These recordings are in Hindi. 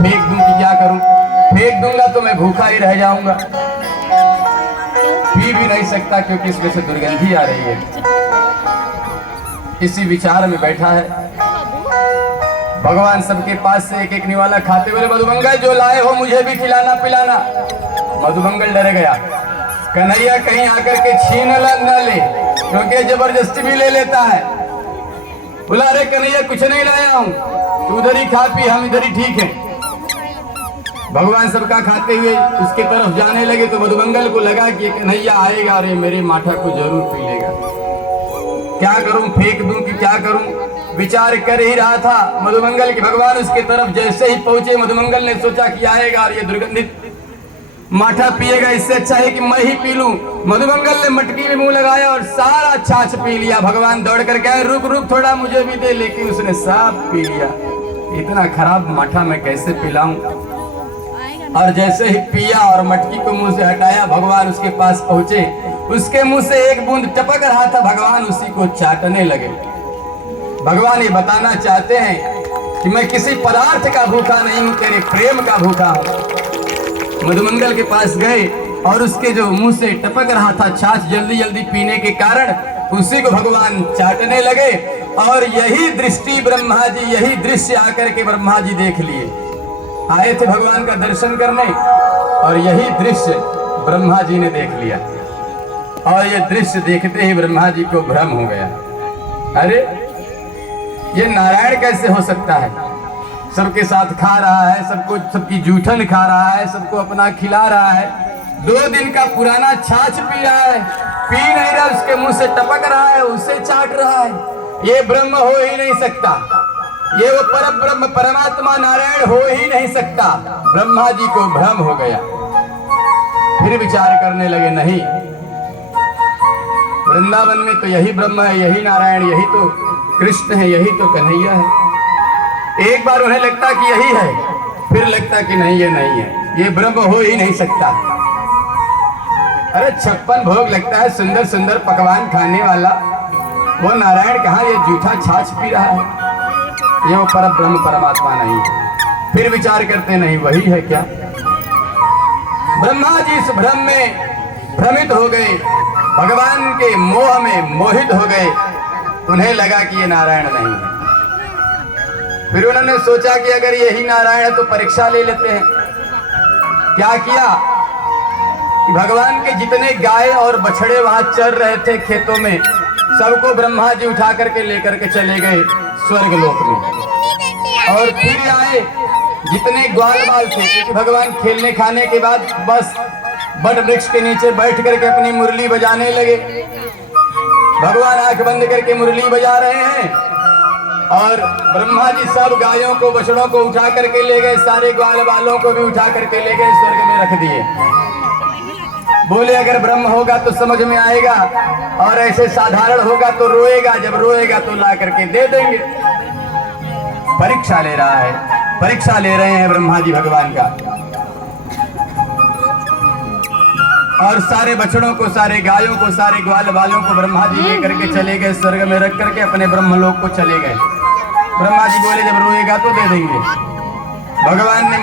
फेंक दूं कि क्या करूं? फेंक दूंगा तो मैं भूखा ही रह जाऊंगा, पी भी नहीं सकता क्योंकि इसमें से दुर्गंधी आ रही है। इसी विचार में बैठा है। भगवान सबके पास से एक एक निवाला खाते हुए, मधुमंगल जो लाए हो मुझे भी खिलाना पिलाना। मधुमंगल डर गया, कन्हैया कहीं आकर के छीन न ले, क्योंकि जबरदस्ती भी ले लेता है। बोला अरे कन्हैया कुछ नहीं लाया हूं, तू उधर ही खा पी, हम इधर ही ठीक है। भगवान सबका खाते हुए उसके तरफ जाने लगे तो मधुमंगल को लगा कि कन्हैया आएगा और ये मेरे माठा को जरूर पी लेगा। क्या करूं, फेंक दूं कि क्या करूं? विचार कर ही रहा था मधुमंगल की भगवान उसके तरफ जैसे ही पहुंचे, मधुमंगल ने सोचा कि आएगा और ये दुर्गंधित माठा पिएगा, इससे अच्छा है कि मैं ही पी लूं। मधुमंगल ने मटकी में मुंह लगाया और सारा छाछ पी लिया। भगवान दौड़ कर गए, रुक रुक थोड़ा मुझे भी दे, लेकिन उसने सब पी लिया। इतना खराब माठा मैं कैसे पिलाऊं? और जैसे ही पिया और मटकी को मुंह से हटाया, भगवान उसके पास पहुंचे, उसके मुंह से एक बूंद टपक रहा था, भगवान उसी को चाटने लगे। भगवान ये बताना चाहते हैं कि मैं किसी पदार्थ का भूखा नहीं हूं, तेरे प्रेम का भूखा हूं। मधुमंगल के पास गए और उसके जो मुंह से टपक रहा था छाछ जल्दी जल्दी पीने के कारण, उसी को भगवान चाटने लगे। और यही दृष्टि ब्रह्मा जी, यही दृश्य आकर के ब्रह्मा जी देख लिए। आए थे भगवान का दर्शन करने और यही दृश्य ब्रह्मा जी ने देख लिया। और ये दृश्य देखते ही ब्रह्मा जी को भ्रम हो गया, अरे ये नारायण कैसे हो सकता है? सबके साथ खा रहा है, सबको सबकी जूठन खा रहा है, सबको अपना खिला रहा है, 2 दिन का पुराना छाछ पी रहा है, पी नहीं रहा, उसके मुंह से टपक रहा है, उसे चाट रहा है। ये ब्रह्म हो ही नहीं सकता, ये वो परम ब्रह्म परमात्मा नारायण हो ही नहीं सकता। ब्रह्मा जी को भ्रम हो गया। फिर विचार करने लगे, नहीं, वृंदावन में तो यही ब्रह्म है, यही नारायण, यही तो कृष्ण है, यही तो कन्हैया है। एक बार उन्हें लगता कि यही है, फिर लगता कि नहीं, ये नहीं है, ये ब्रह्म हो ही नहीं सकता। अरे 56 भोग लगता है, सुंदर सुंदर पकवान खाने वाला, वो नारायण कहाँ, ये जूठा छाछ पी रहा है, ये वो परम ब्रह्म परमात्मा नहीं है। फिर विचार करते, नहीं वही है क्या? ब्रह्मा जी इस भ्रम में भ्रमित हो गए, भगवान के मोह में मोहित हो गए। उन्हें लगा कि ये नारायण नहीं है। फिर उन्होंने सोचा कि अगर यही नारायण है तो परीक्षा ले लेते हैं। क्या किया कि भगवान के जितने गाय और बछड़े वहां चर रहे थे खेतों में, सबको ब्रह्मा जी उठा करके लेकर के चले गए स्वर्ग लोक में। और फिर आए जितने ग्वाल बाल थे, क्योंकि भगवान खेलने खाने के बाद बस बट वृक्ष के नीचे बैठ करके अपनी मुरली बजाने लगे। भगवान आंख बंद करके मुरली बजा रहे हैं और ब्रह्मा जी सब गायों को बछड़ों को उठा करके ले गए, सारे ग्वाल बालों को भी उठा करके ले गए, स्वर्ग में रख दिए। बोले अगर ब्रह्म होगा तो समझ में आएगा, और ऐसे साधारण होगा तो रोएगा, जब रोएगा तो ला करके दे देंगे। परीक्षा ले रहा है, परीक्षा ले रहे हैं ब्रह्मा जी भगवान का। और सारे बछड़ों को, सारे गायों को, सारे ग्वाल बालों को ब्रह्मा जी ले करके चले गए, स्वर्ग में रख करके अपने ब्रह्मलोक को चले गए। ब्रह्मा जी बोले जब रोएगा तो दे देंगे। भगवान ने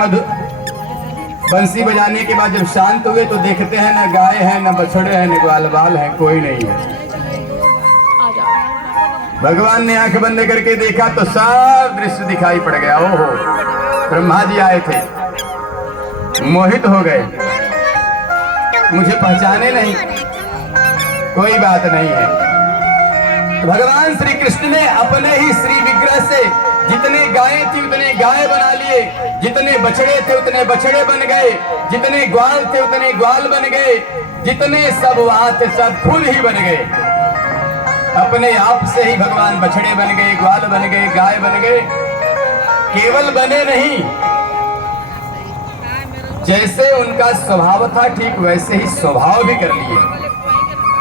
बंसी बजाने के बाद जब शांत हुए तो देखते हैं न गाय है, न बछड़े हैं, न ग्वाल बाल है, कोई नहीं है। भगवान ने आंख बंद करके देखा तो सब दृश्य दिखाई पड़ गया। ओहो, ब्रह्मा जी आए थे, मोहित हो गए, मुझे पहचाने नहीं, कोई बात नहीं है। तो भगवान श्री कृष्ण ने अपने ही श्री विग्रह से जितने गायें थी उतने गाय बना लिए, जितने बछड़े थे उतने बछड़े बन गए, जितने ग्वाल थे उतने ग्वाल बन गए, जितने सब वहां थे सब खुद ही बन गए। अपने आप से ही भगवान बछड़े बन गए, ग्वाल बन गए, गाय बन गए। केवल बने नहीं, जैसे उनका स्वभाव था ठीक वैसे ही स्वभाव भी कर लिए।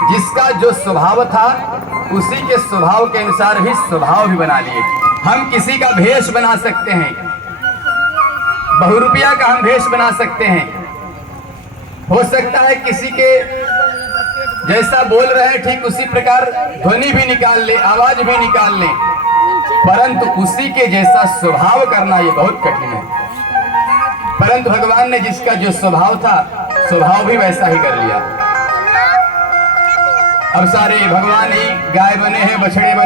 जिसका जो स्वभाव था उसी के स्वभाव के अनुसार ही स्वभाव भी बना लिए। हम किसी का भेष बना सकते हैं, बहुरूपिया का हम भेष बना सकते हैं। हो सकता है किसी के जैसा बोल रहे हैं ठीक उसी प्रकार ध्वनि भी निकाल ले, आवाज भी निकाल ले, परंतु उसी के जैसा स्वभाव करना ये बहुत कठिन है। परंतु भगवान ने जिसका जो स्वभाव था स्वभाव भी वैसा ही कर लिया। अब सारे भगवान ही गाय बने हैं, बछड़े बने